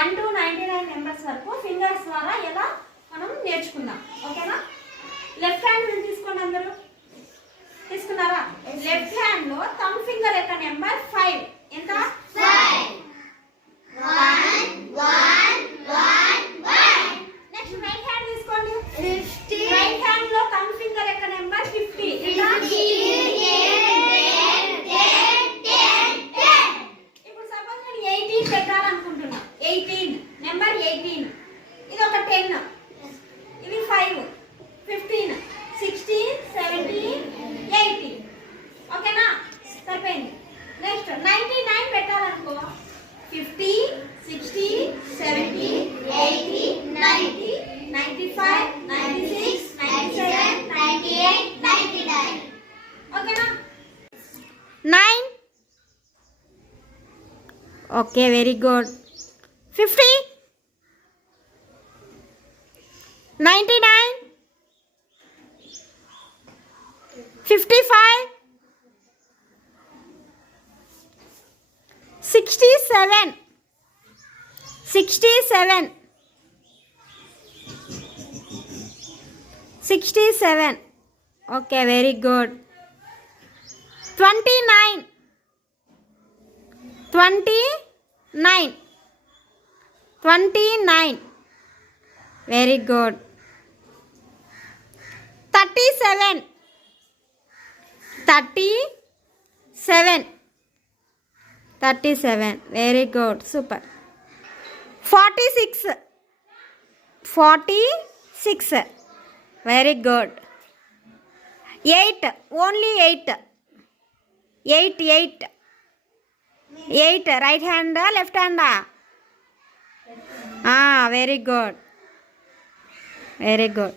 1 to 99 నెంబర్స్ వరకు ఫింగర్స్ ద్వారా ఎలా మనం నేర్చుకుందాం. ఓకేనా? లెఫ్ట్ హ్యాండ్ తీసుకోండి అందరూ. తీసుకున్నారా? లెఫ్ట్ హ్యాండ్ లో థంబ్ ఫింగర్ యొక్క నెంబర్ 5. ఎంత? 5. 1 1 1 1. నెక్స్ట్ రైట్ హ్యాండ్ తీసుకోండి. 50. రైట్ హ్యాండ్ లో థంబ్ ఫింగర్ యొక్క నెంబర్ 50. ఎంత? 50. ఇప్పుడు సపోజ్ నేను 18 పెట్టాలనుకుంటున్నా. 18 నెంబర్ 18. ఇది ఒక 10. ఇది 5 15 16 17 18. ఓకేనా? సరిపోయింది. నెక్స్ట్ 99 పెట్టాలనుకో. 50 60 70 80 90 95 96 97 98 99. ఓకేనా? 9. Okay, very good. 50 99 55 67 67 67. Okay, very good. 29 29 29. Very good. 37 37 37. Very good, super. 46 46. Very good. 8 only 8 8 8 8. Right హ్యాండా లెఫ్ట్ హ్యాండా? Very good, very good.